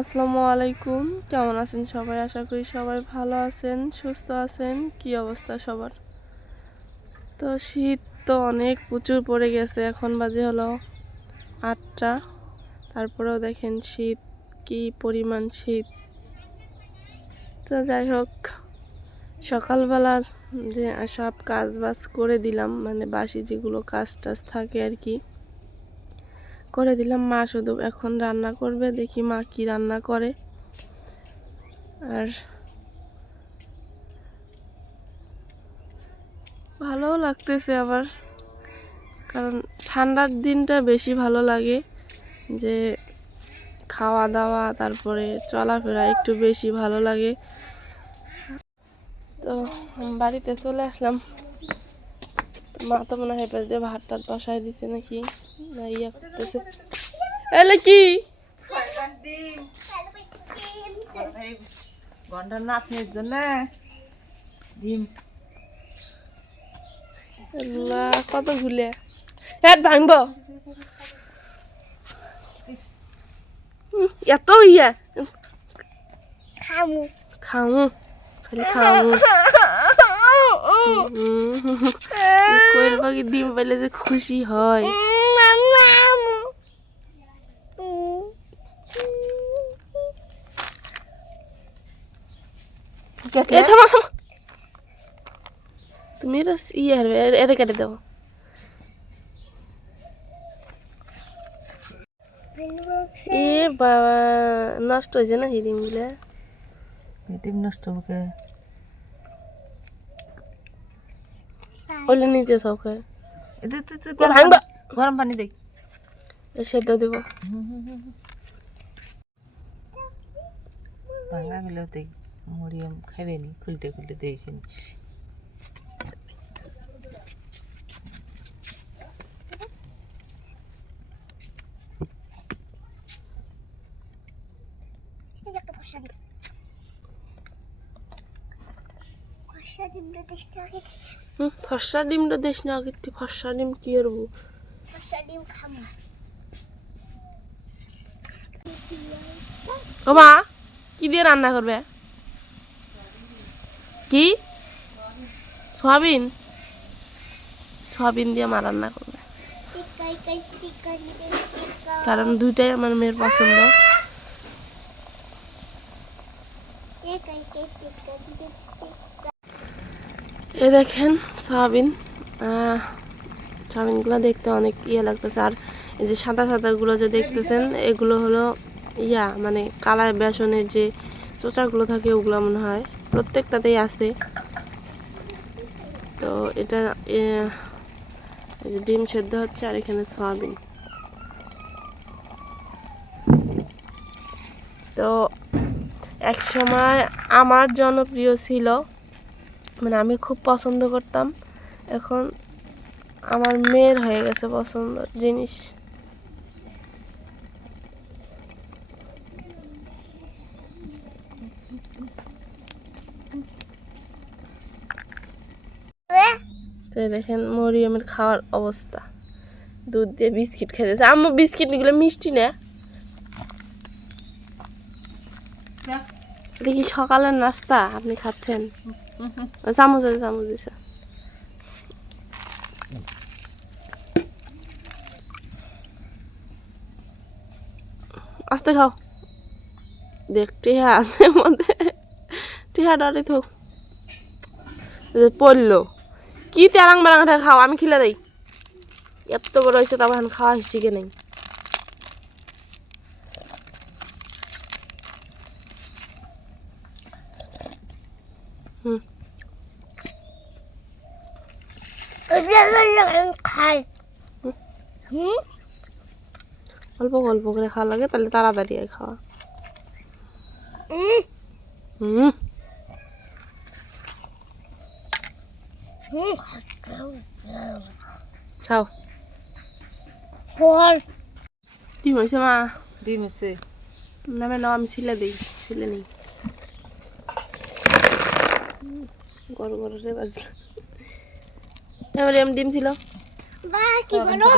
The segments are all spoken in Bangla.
আসসালামু আলাইকুম। কেমন আছেন সবাই? আশা করি সবাই ভালো আছেন, সুস্থ আছেন। কি অবস্থা সবার? তো শীত তো অনেক প্রচুর পড়ে গেছে, এখন বাজে হলো আটটা। তারপরেও দেখেন শীত, কি পরিমাণ শীত। তো যাই হোক, সকালবেলা যে সব কাজ বাজ করে দিলাম মানে বাসি যেগুলো কাজ টাজ থাকে আর কি। করে দিলাম। মা শুধু এখন রান্না করবে, দেখি মা কি রান্না করে। আর ভালোও লাগতেছে আবার, কারণ ঠান্ডার দিনটা বেশি ভালো লাগে যে খাওয়া দাওয়া তারপরে চলাফেরা একটু বেশি ভালো লাগে। তো বাড়িতে চলে আসলাম। মা তো মনে হয় এপাশ দিয়ে ভাত টাত বসায় দিছে নাকি? না ইয়া করতেছে এলে কি গন্ডার নাতনির জন্য ডিম আল্লাহ কত ঘুলে হ্যাঁ ভাঙবো এত ইয়া খামু খাও খালি খাও কোয়েল পাখি ডিম পেলে যে খুশি হয় থামা তুমি এটা ইয়ে হারবে এটা কেটে দেবো এ বাবা নষ্ট হয়েছে না হিডিমগুলা ডিম নষ্ট হবে ওলে নিতে সবকে গরম পানি দেই এ সেদ্ধ দিব ভাঙা গেলে দেই মরিয়ম খাইবে নি খুলতে খুলতে দিয়েছি ফর্সা ডিমটা দেশ না আগে তুই ফর্সা ডিম কি করব ও মা কি দিয়ে রান্না করবে? কি? সয়াবিন? সয়াবিন দিয়ে মা রান্না করবে। কারণ দুইটাই আমার মেয়ের পছন্দ। এ দেখেন সয়াবিন। সয়াবিনগুলো দেখতে অনেক ইয়ে লাগতেছে। আর এই যে সাদা সাদাগুলো যে দেখতেছেন, এগুলো হলো ইয়া মানে কালা বেসনের যে চোচাগুলো থাকে, ওগুলো মনে হয়। প্রত্যেকটাতেই আছে। তো এটা ডিম সেদ্ধ হচ্ছে আর এখানে সয়াবিন। তো এক সময় আমার জনপ্রিয় ছিল মানে আমি খুব পছন্দ করতাম। এখন আমার মেয়ের হয়ে গেছে পছন্দ জিনিস। তো দেখেন মরিয়মের খাওয়ার অবস্থা। দুধ দিয়ে বিস্কিট খেতেছে। আম্মু বিস্কিট এগুলো মিষ্টি না? এটা কি সকালের নাস্তা? আপনি খাচ্ছেন? চামচ আছে চামচ দিছে। আস্তে খাও। দেখ টিহা মধ্যে। টিহা ডরে তো পড়ল। কি তেরাং বেড়াং খাও আমি খিলে দেই। এত বড় হয়েছে তারপর এখন খাওয়া শিখে নেই। হুম। খাই হুম? অল্প অল্প করে খাওয়া লাগে তাহলে তাড়াতাড়ি খাওয়া। হুম হুম হুম খাও কি হয়েছে মা। ডিম আছে নামে নাও আমি ছিলে দিই ছিলে নেই। গরু গরু রে বাজলো। এবারে এম ডিম ছিল। বা কি করো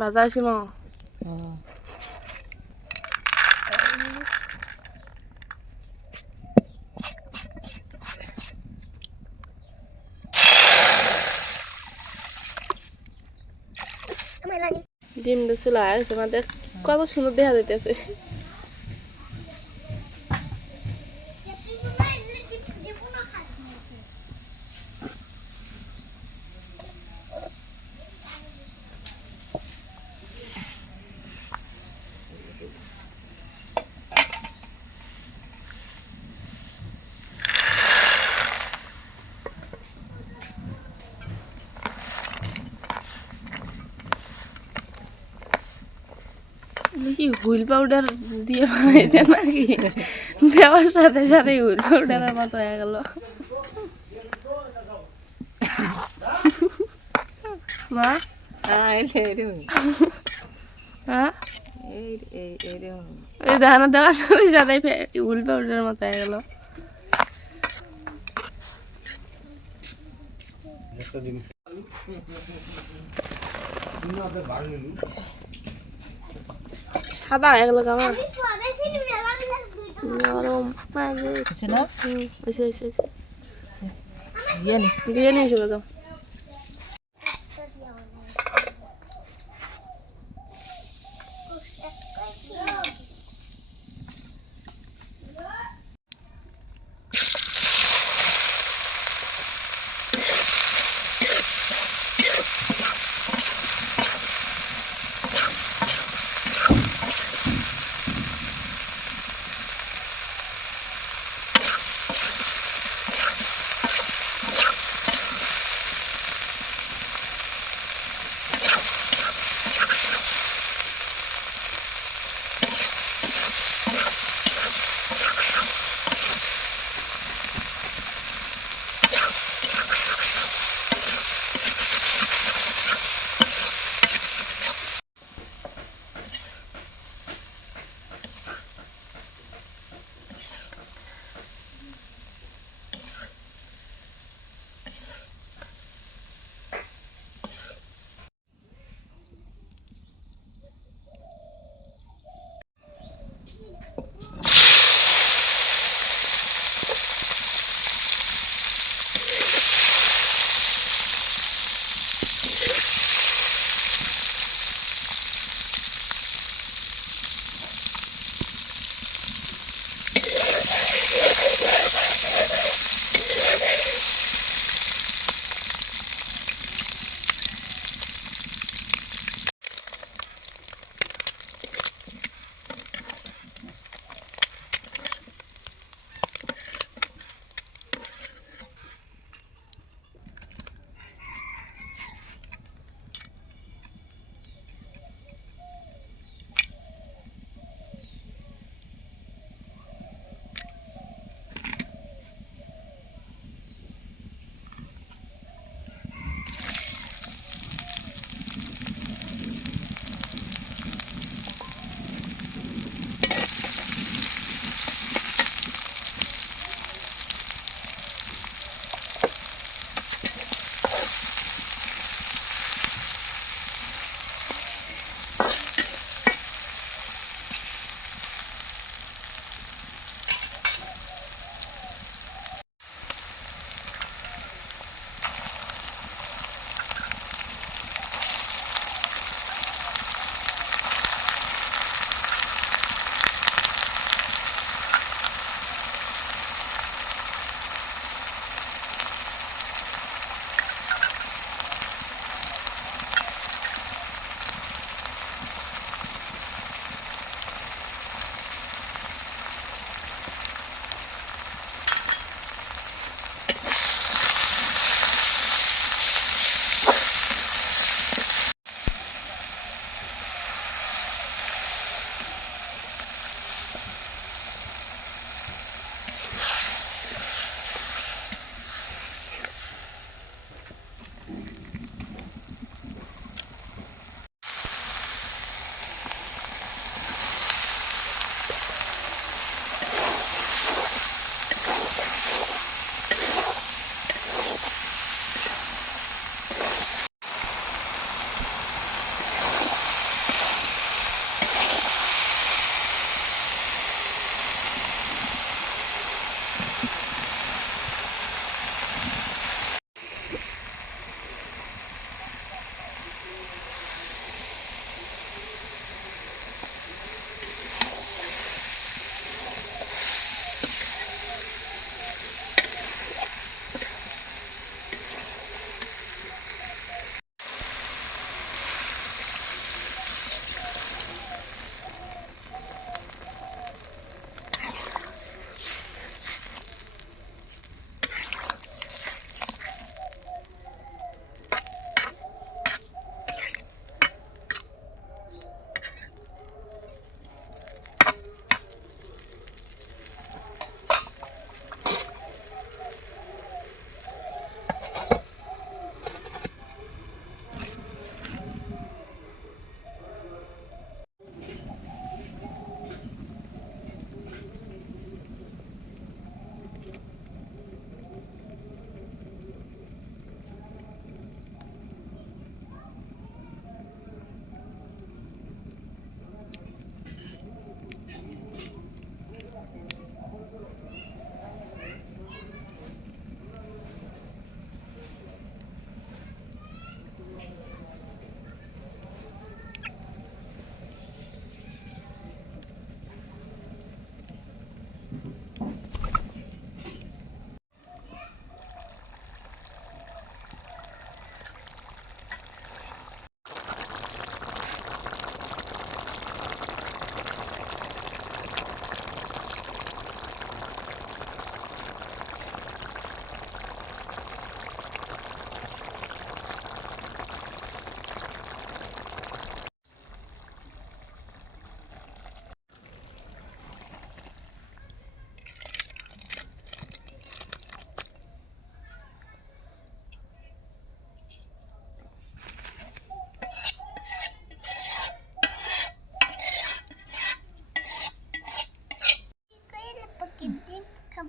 বাজা আছে মা ডিম আছে আমাদের কত সুন্দর দেখা যাইতেছে। এগুলো কি হুইল পাউডার দিয়ে বানাইছে নাকি দেওয়ার সাথে সাথে হুইল পাউডারের মতো হয়ে গেল। মা? এই ধানা দেওয়ার সাথে সাথে হুইল পাউডারের মতো হয়ে গেল। সাদা হয়ে গেল কেমন নরম মাঝে আছে না হুম এসে এসে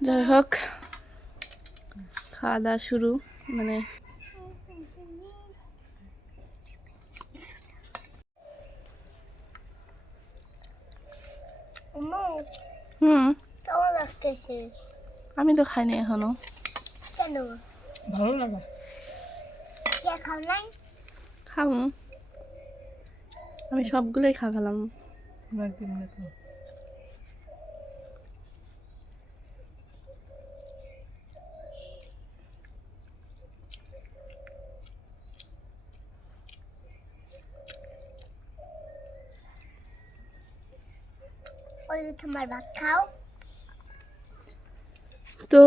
যাই হোক খাওয়া দাওয়া শুরু মানে হুম। আমি তো খাইনি এখনও। কেন? ভালো লাগে। খাও নাই? খাব। আমি সবগুলোই খা ফেলাম। তোমার ভাত খাও। তো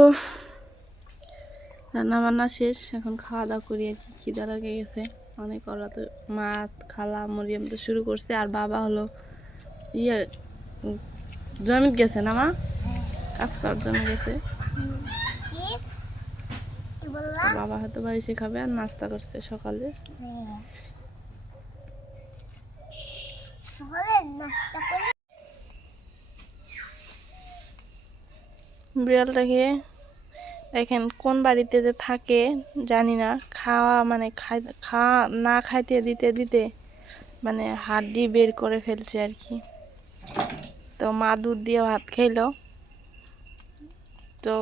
রান্না বান্না শেষ এখন খাওয়া দাওয়া করি আর কি। খিদা লাগে গেছে। অনেক ওরা তো মা খালা মরিয়াম তো শুরু করছে। আর বাবা হলো ইয়ে জমিত গেছে না মা? কাজ করার জন্য গেছে। বাবা হয়তো বা এসে খাবে আর নাস্তা করছে সকালে। হ্যাঁ। সকালে নাস্তা বিড়ালটাকে দেখেন কোন বাড়িতে যে থাকে জানি না। খাওয়া মানে খাওয়া না খাইতে দিতে দিতে মানে হাড্ডি বের করে ফেলছে আর কি। তো মা দুধ দিয়ে ভাত খাইলো। তো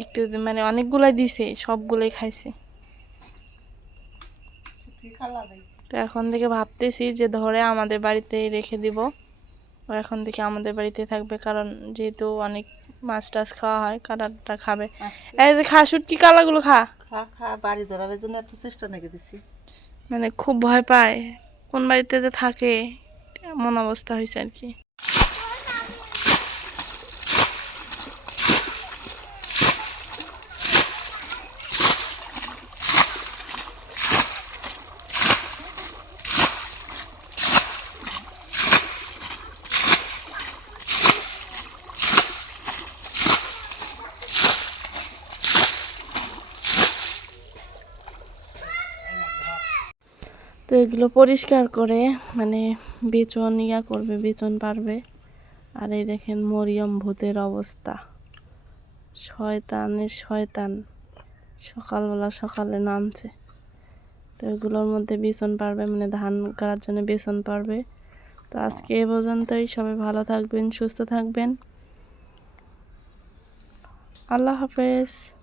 একটু মানে অনেকগুলাই দিছে, সবগুলোই খাইছে। তো এখন থেকে ভাবতেছি যে ধরে আমাদের বাড়িতেই রেখে দিব। ও এখন থেকে আমাদের বাড়িতে থাকবে, কারণ যেহেতু অনেক মাছ টাছ খাওয়া হয় কাঁটাটা খাবে। এই যে খা শুটকি কালাগুলো খা। খা খা বাড়ি ধরাবে জন্য এত চেষ্টা নাকি দিছি? মানে খুব ভয় পায় কোন বাড়িতে যে থাকে এমন অবস্থা হয়েছে আর কি। তো এগুলো পরিষ্কার করে মানে বেচন ইয়া করবে, বেচন পারবে। আর এই দেখেন মরিয়ম ভূতের অবস্থা। শয়তানের শয়তান। সকালবেলা সকালে নামছে। তো এগুলোর মধ্যে বেসন পারবে মানে ধান করার জন্য বেসন পারবে। তো আজকে এ পর্যন্তই। সবাই ভালো থাকবেন, সুস্থ থাকবেন। আল্লাহ হাফেজ।